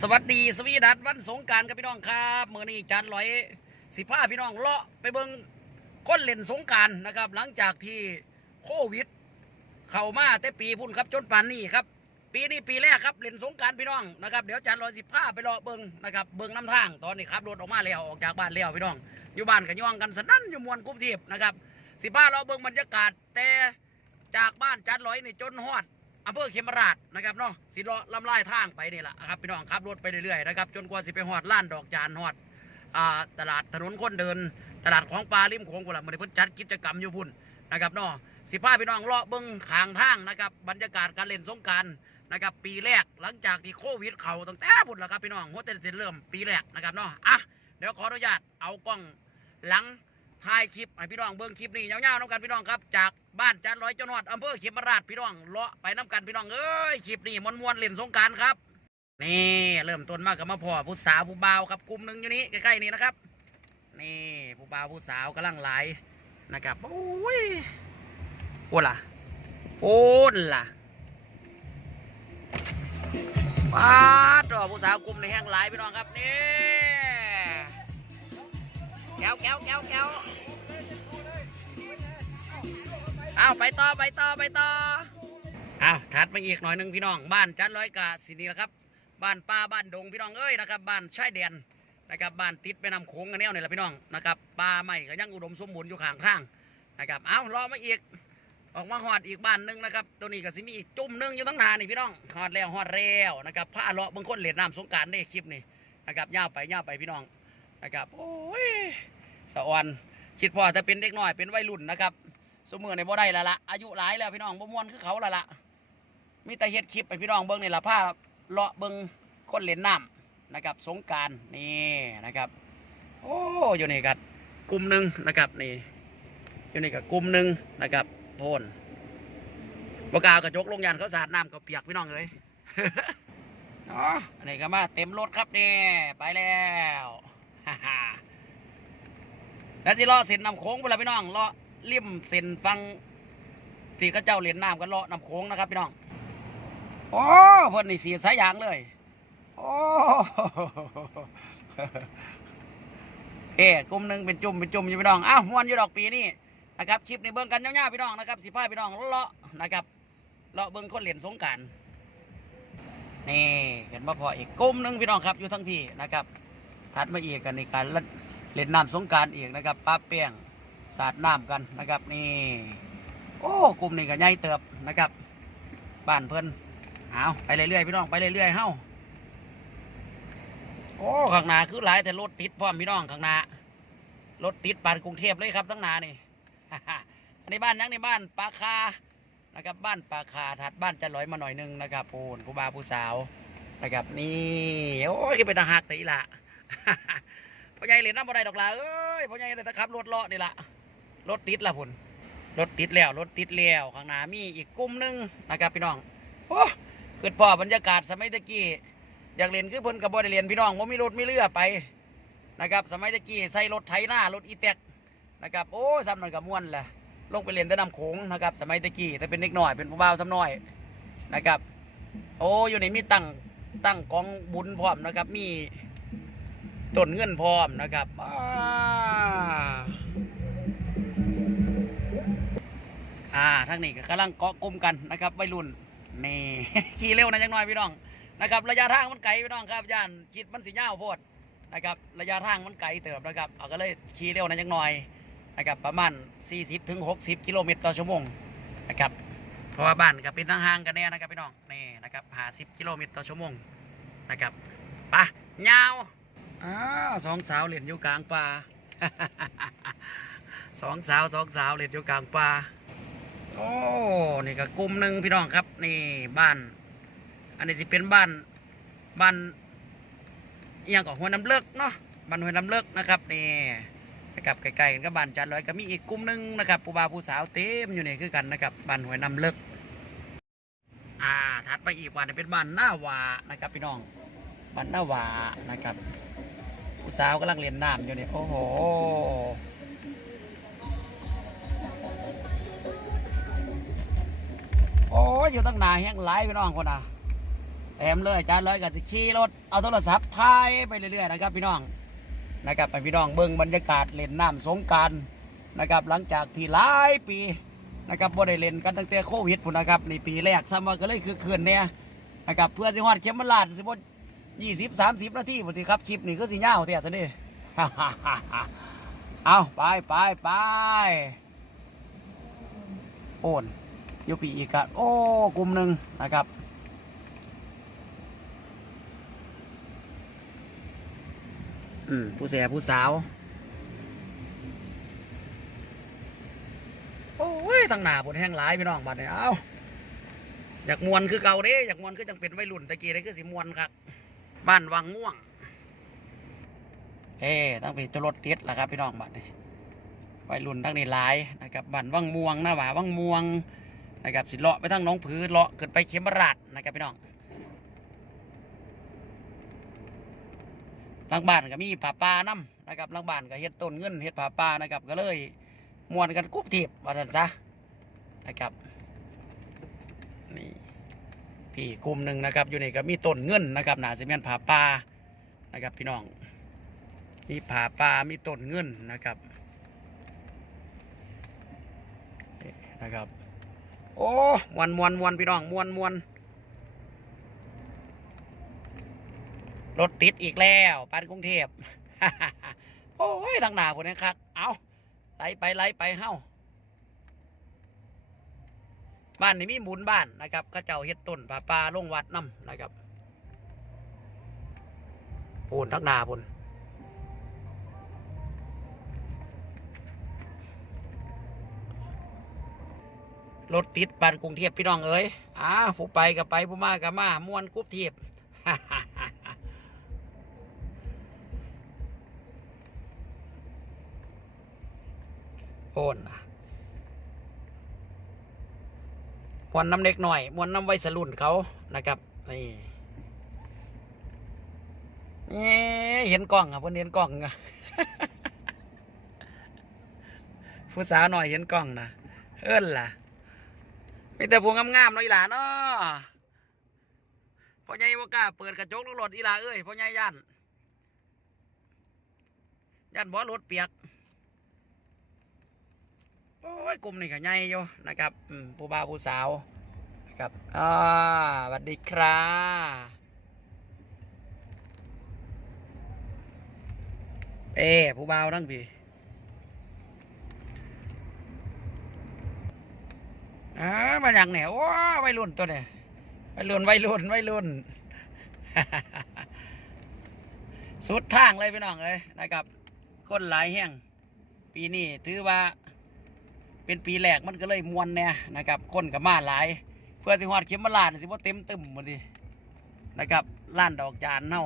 สวัสดีสวีดัสวันสงการกับพี่น้องครับเมื่อนี้จันลอยสิผ้าพี่น้องเลาะไปเบิงก้นเล่นสงการนะครับ หลังจากที่โควิด เข้ามาแต่ปีพุ่นครับจนป่านนี้ครับ ปีนี้ปีแรกครับเล่นสงการพี่น้องนะครับเดี๋ยวจันลอยสิผ้าไปเลาะเบิงนะครับเบิงน้ำทางตอนนี้ครับรถออกมาแล้วออกจากบ้านแล้วพี่น้อง อยู่บ้านกันย่องกันสนั่นอยู่มวนกุ้มทีบนะครับสิผ้าเราะเบิงบรรยากาศแต่จากบ้านจันลอยนี่จนฮอด อำเภอเขมราชนะครับเนาะสิเลาะลำลายทางไปนี่แหละครับพี่น้องขับรถไปเรื่อยๆนะครับจนกว่าสิไปฮอดล้านดอกจานฮอดอ่าตลาดถนนคนเดิน ตลาดของปลาริมโขงกุหลาบมันเพิ่นจัดกิจกรรมอยู่พุ่นนะครับเนาะสิพาพี่น้องเลาะเบิ้งขางทางนะครับบรรยากาศการเล่นสงการนะครับปีแรกหลังจากที่โควิดเข้าตั้งแต่พุ่นแล้วครับพี่น้องหัวเต้นเริ่มปีแรกนะครับเนาะอะเดี๋ยวขออนุญาตเอากล้องหลัง ถ่ายคลิปให้พี่น้องเบิ่งคลิปนี้ยาวๆน้ำกันพี่น้องครับ จากบ้านจานร้อยจังหวัดอำเภอเขมราชพี่น้องเลาะไปน้ำกันพี่น้องเอ้ยคลิปนี้มวนๆเล่นสงการครับ นี่เริ่มต้นมากกับมาพ่อผู้สาวผู้บ่าวครับกลุ่มหนึ่งอยู่นี้ใกล้ๆนี่นะครับ นี่ผู้บ่าวผู้สาวกำลังไหลนะครับโอ้ยโอ้ล่ะโอ้ล่ะป้าดตัวผู้สาวกลุ่มในแห้งหลายพี่น้องครับนี่ แก้วแก้วแก้วแก้วอ้าวไปต่อไปต่อไปต่ออ้าวถัดมาอีกหน่อยหนึ่งพี่น้อง บ้านจันร้อยกาสินีละครับ บ้านป่าบ้านดงพี่น้องเอ้ยนะครับ บ้านชายแดนนะครับบ้านติดไปนำโขงกันแนวนี่แหละพี่น้องนะครับป่าไม้ก็ยังอุดมสมบูรณ์อยู่ข้างทางนะครับเอารอมาอีก ออกมาหอดอีกบ้านหนึงนะครับตัวนี้ก็สิมีอีกจุ่มหนึงอยู่ตั้งนานนี่พี่น้องหอดแล้วหอดแล้วนะครับผ้าเลาะบางคนเหล่นน้ำสงการได้คลิปนี่นะครับย่าไปย่าไปพี่น้อง นะครับโอ้ยสะออนคิดพอจะเป็นเด็กน้อยเป็นวัยรุ่นนะครับสมือในบ่ได้และละอายุหลายแล้วพี่น้องบ่ม่วนคือเขาและละมีแต่เฮ็ดคลิปให้พี่น้องเบิ่งนี่ละผ้าเลาะเบิ่งคนเล่นน้ำนะครับ สงการนี่นะครับ โอ้อยู่นี่ครับกลุ่มหนึ่งนะครับนี่อยู่นี่กับกลุ่มหนึ่งนะครับโพนบกาวกระจกลงยานเขาสาดน้ำก็เปียกพี่น้องเลยอ๋ออันนี้ก็มาเต็มรถครับนี่ไปแล้ว แล้วสิเลาะเส้นน้ำโค้งไปล้วพี่น้องเลาะริมเส้นฟังที่เขาเจ้าเหรียญน้ำกันเลาะน้ำโค้งนะครับพี่น้องโอ้เพิ่นนี่เสียสายยางเลยโอ้เอ้กลุ่มหนึ่งเป็นจุ่มเป็นจุ่มอยู่พี่น้องอ้าวมวนอยู่ดอกปีนี้นะครับคลิปในเบิ้งกันยาๆพี่น้องนะครับสิพาพี่น้องเลาะนะครับเลาะเบิ้งคนเหรียญสงการนี่เห็นมาพออีกกลุ่มหนึ่งพี่น้องครับอยู่ทั้งพี่นะครับ ถัดมาอีกกันในการเล่นน้ำสงการอีกนะครับป้าเปียงสาดน้ำกันนะครับนี่โอ้กลุ่มนี้ก็ใหญ่เติบนะครับบ้านเพิ่นเอาไปเรื่อยๆพี่น้องไปเรื่อยๆเฮ้าโอ้ข้างหน้าคือหลายแต่รถติดพร้อมพี่น้องข้างหน้ารถติดปานกรุงเทพเลยครับทั้งนานี่อันนี้บ้านยังในบ้านปลาคานะครับบ้านปลาคาถัดบ้านจะลอยมาหน่อยนึงนะครับปูนผู้บ่าวผู้สาวนะครับนี่โอ้ยคือเป็นตาหักตีละ พ่อใหญ่เหรียญน้ำบ่ได้ดอกละเอ้ยพ่อใหญ่เลยตะขับรถเลาะนี่ละรถติดละพุ่นรถติดแล้วรถติดแล้วข้างหน้ามีอีกกลุ่มหนึงนะครับพี่น้องโอ้คือพ่อบรรยากาศสมัยตะกี้อยากเรียนคือเพิ่นกับบ่ได้เรียนพี่น้องว่ามีรถมีเรือไปนะครับ สมัยตะกี้ใส่รถไถหน้ารถอีแตกนะครับโอ้ซ้ำหน่อยกับม่วนแหละลงไปเรียนแต่น้ำโขงนะครับ สมัยตะกี้แต่เป็นเด็กหน่อยเป็นผู้บ่าวซ้ำน้อยนะครับ โอ้อยู่ในมีตั้งตั้งกองบุญพร้อมนะครับ มี ต้นเงินพร้อมนะครับอ่าอ่าทางนี้ก็กำลังเกาะกลุ่มกันนะครับวัยรุ่นนี่ขี่เร็วนะจังน้อยพี่น้องนะครับ ระยะทางมันไกลพี่น้องครับย่านคิดมันสิยาโพดนะครับระยะทางมันไกลเติบนะครับเอาก็เลยขี่เร็วนะจังน้อยนะครับประมาณ 40ถึง60 กิโลเมตรต่อชั่วโมงนะครับเพราะว่าบ้านก็เป็นทางห่างกันแน่นะครับพี่น้องนี่นะครับ50กิโลเมตรต่อชั่วโมงนะครับไปะยาว อ้าสองสาวเล่นอยู่กลางป่าสองสาวสองสาวเล่นอยู่กลางป่าโอ้นี่ก็กลุ่มหนึ่งพี่น้องครับนี่บ้าน อันนี้สิเป็นบ้านบ้านเอียงกับหัวน้ำเลิกเนาะบ้านหัวน้ำเลิกนะครับนี่นะครับใกล้ๆกันก็บ้านจันร้อยก็มีอีกกลุ่มหนึ่งนะครับผู้บ่าวผู้สาวเต็มอยู่นี่คือกันนะครับบ้านหัวน้ำเลิกอ่าถัดไปอีกบ้านเป็นบ้านหน้าวานะครับ พี่น้องบ้านหน้าวานะครับ ผู้สาวกำลังเรียนน้ำอยู่เนี่ยโอ้โหโอ้ยอยู่ตั้งนานแห้งหลายพี่น้องคนอะแถมเลยอาจารย์ร้อยกับสิขี่รถเอาโทรศัพท์ถ่ายไปเรื่อยๆนะครับ พี่น้องนะครับไปพี่น้องเบิ่งบรรยากาศเล่นน้ำสงการนะครับ หลังจากที่หลายปีนะครับบ่ได้เล่นกันตั้งแต่โควิดพุ่นนะครับในปีแรกซ้ำว่าก็เลยคือคืนเนี่ยนะครับเพื่อสิฮอดเข็มมันลาดสิบ่ ยี่สิบสามสิบนาทีพุ่นสิครับคลิปนี้ก็สิยาวเท่าซะนี่ เอาไปไปไปโอนยูปีอีกอะโอ้กลุ่มหนึ่งนะครับอืมผู้เสียผู้สาว โอ้ยตั้งหนาบนแห้งหลายพี่น้องบัดเนี่ยเอาอยากมวนคือเก่าเด้อยากมวนคือจังเป็นวัยรุ่นตะกี้ได้คือสิมวนครับ บ้านวังม่วง เอ้ตั้งเป็นจรถติดแล้วครับพี่น้องบัดนี้วัยรุ่นทั้งนี้หลายนะครับบ้านวังม่วงหน้าหวาวังม่วงนะครับสิเลาะไปทั้งหน้องผือเลาะขึ้นไปเข็มราดนะครับพี่น้องหลังบ้านก็มีป่าปลาน้ำนะครับหลังบ้านก็เฮ็ดต้นเงินเฮ็ดป่าปลานะครับก็เลยมวนกันกุบทีบว่าซั่นซะนะครับ พี่กลุ่มหนึ่งนะครับ อยู่นี่ก็มีต้นเงินนะครับหนาสิเมนผาปลานะครับ พี่น้อง มีผาปลามีต้นเงินนะครับนะครับ โอ้มวนมวนมวนพี่น้องมวนมวนรถติดอีกแล้วปานกรุงเทพโอ้ยทางหนาคนนี้ครับเอาไล่ไปไล่ไปเฮ้า บ้านนี้มีหมุนบ้านนะครับข้าเจ้าเฮ็ดต้นป่าปลาลงวัดน้ำนะครับปูนทักนาปูนรถติดปานกรุงเทพพี่น้องเอ้ยอ้าผู้ไปกับไปผู้มากับมามวนกุ๊บเทียบ โอนนะ มวนน้ำเด็กหน่อยมวนน้ำไวยสรุ่นเขานะครับนี่นี่เห็นกล้องอะเพิ่นเห็นกล้องอะผู้สาวหน่อยเห็นกล้องนะเอิ้นล่ะมีแต่พวงงามๆนาะอีหลาเนาะพ่อใหญ่บ่กล้าเปิดกระจกรถอีหลาเอ้ยพ่อใหญ่ย่านย่านบ่รถเปียก โอ้ยกลุ่มนี่ก็ใหญ่อยู่นะครับผู้บ่าวผู้สาวนะครับอ่าสวัสดีครับเอ้ผู้บ่าวทั้งพี่อ่ามาอย่างเนี่ยโอ้วัยรุ่นตัวเนี่ยวัยรุ่นวัยรุ่นวัยรุ่นสุดทางเลยพี่น้องเอ้ยนะครับ คนหลายแห่งปีนี้ถือว่า เป็นปีแรกมันก็เลยมวนเนี่ยนะครับคนกับมาหลาย เพื่อสิฮอดเข็มมาลาดสิบ่เต็มตึมหมดดินะครับล้านดอกจานเน่า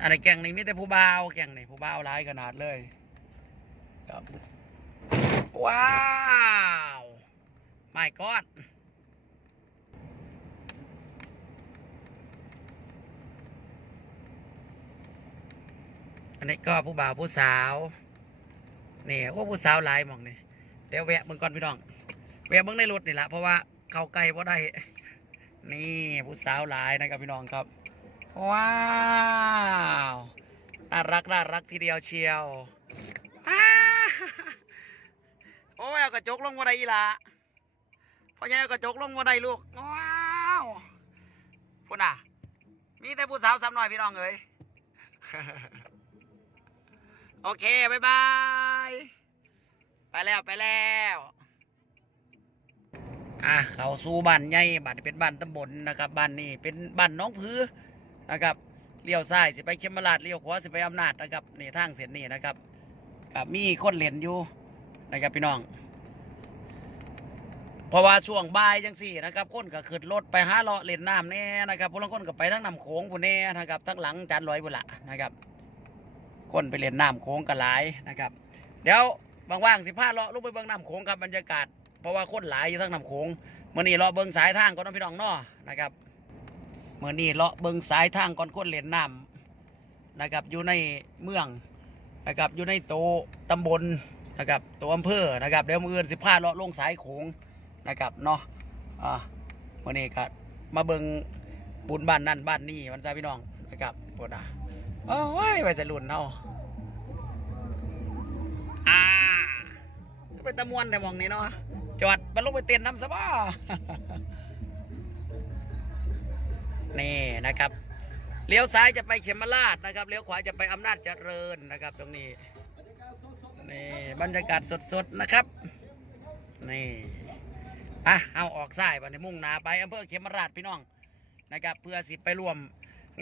อันนี้แก่งนี่มีแต่ผู้บ่าวแก่งนี่ผู้บ่าวหลายขนาดเลยครับว้าวไม่กอด อันนี้ก็ผู้บ่าวผู้สาวนี่โอ้ผู้สาวหลายมองนี่เดี๋ยวแวะเบิ่งก่อนพี่น้อง แวะเบิ่งในรถนี่แหละเพราะว่าเข้าใกล้บ่ได้ นี่ผู้สาวหลายนะครับพี่น้องครับ ว้าวน่ารักน่ารักทีเดียวเชียวโอ้ยเอากระจกลงมาได้อีละพ่อใหญ่เอากระจกลงมาได้ลูกว้าวพุ่นน่ะ มีแต่ผู้สาวสามหน่อยพี่น้องเอ้ย โอเคบายบาย ไปแล้วไปแล้วอะเขาสู่บ้านใหญ่บ้านเป็นบ้านตำบลนะครับบ้านนี้เป็นบ้านน้องผือนะครับเลี้ยวซ้ายสิไปเขมราชเลี้ยวขวาสิไปอำนาจนะครับนี่ทางเส้นนี้นะครับกับมีคนเล่นอยู่นะครับพี่น้อง เพราะว่าช่วงบ่ายจังสี่นะครับคนก็ขึ้นรถไปหาเลาะเล่นน้ำแน่นะครับพวกเราคนก็ไปทั้งน้ำโขงผู้แน่นะครับทั้งหลังจานลอยบุละนะครับ คนไปเล่นน้ำโขงกันหลายนะครับ เดี๋ยวว่างๆสิพาเลาะลงไปเบิ่งน้ำโขงครับบรรยากาศ เพราะว่าคนหลายอยู่ทั้งน้ำโขงเมื่อนี้เลาะเบิ่งสายทางก่อนน้องพี่น้องเนาะนะครับเมื่อนี้เลาะเบิ่งสายทางก่อนคนเล่นน้ำนะครับอยู่ในเมืองนะครับอยู่ในโตวตำบลนะครับตัวอำเภอนะครับเดี๋ยวมืออื่นสิพาเลาะลงสายโขงนะครับเนาะอ่าวันนี้ก็มาเบิงบุญบ้านนั่นบ้านนี่มันซาพี่น้องนะครับปวดอะ โอ้ยไปใส่รุ่นเนาอ่าก็เป็นตะมวนแต่มองนี้เนาะ จอดมันลงไปเต้นน้ำซะบ่นี่นะครับ เลี้ยวซ้ายจะไปเขมราชนะครับ เลี้ยวขวาจะไปอำนาจเจริญนะครับ ตรงนี้ นี่ บรรยากาศสดๆนะครับ นี่อะเอาออกซ้ายวันนี้มุ่งหนาไปอำเภอเขมราชพี่น้องนะครับ เพื่อสิไปร่วม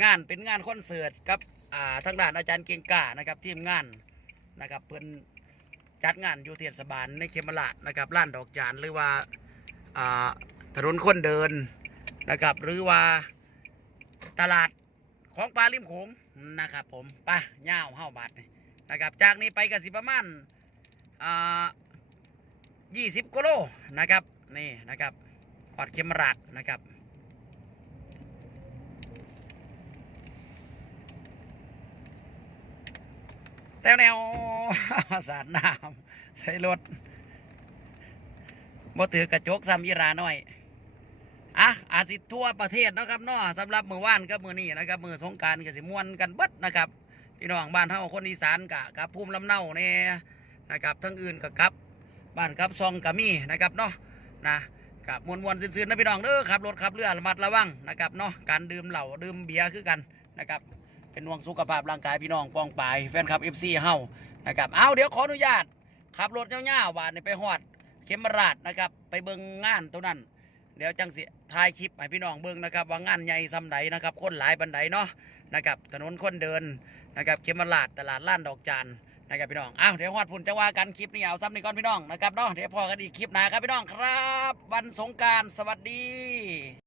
งานเป็นงานคอนเสิร์ตกับ อ่าทางด้านอาจารย์เกียงกานะครับทีมงานนะครับเพิ่นจัดงานอยู่เทศบาลในเขมราชนะครับล้านดอกจานหรือว่าอ่าถนนคนเดินนะครับ หรือว่าตลาดของปลาริมโขงนะครับ ผมป่ะย่าวเฮ้าบาทนะครับ จากนี้ไปก็สิประมาณอ่ายี่สิบกิโลนะครับนี่นะครับออดเขมราดนะครับ ต้วแนวสาดน้ำใส่รถบ่ถือกระจกซ้ำอีราหน้อยอะอาสิทั่วประเทศนะครับเนาะสำหรับมือว่านกับมือนี้นะครับมือสงการก็สิมวนกันเบิดนะครับพี่น้องบ้านเฮาคนอีสานกะกับภูมิลำเนาเนี่ยนะครับทั้งอื่นกับกับบ้านกับซองกะมีนะครับเนาะนะกับมวนมวนๆซื่นๆนะพี่น้องเด้อขับรถขับเรือระมัดระวังนะครับเนาะการดื่มเหล้าดื่มเบียร์คือกันนะครับ เป็นห่วงสุขภาพร่างกายพี่น้องป้องปายแฟนคลับ FC เฮานะครับเอาเดี๋ยวขออนุญาตขับรถเงาวๆบานไปฮอดเขมราชนะครับ ไปเบิ่งงานตัวนั้น เดี๋ยวจังสิถ่ายคลิปให้พี่น้องเบิ่งนะครับ ว่างานใหญ่ซำใดนะครับ คนหลายบันไดเนาะนะครับถนนคนเดินนะครับเขมราดตลาดล้านดอกจานนะครับพี่น้องอ้าวเดี๋ยวฮอดพุ่นจะว่ากันคลิปนี้เอาซ้ำนี่ก่อนพี่น้องนะครับเนาะเดี๋ยวพอกันอีกคลิปหน้าครับพี่น้องครับ วันสงการสวัสดี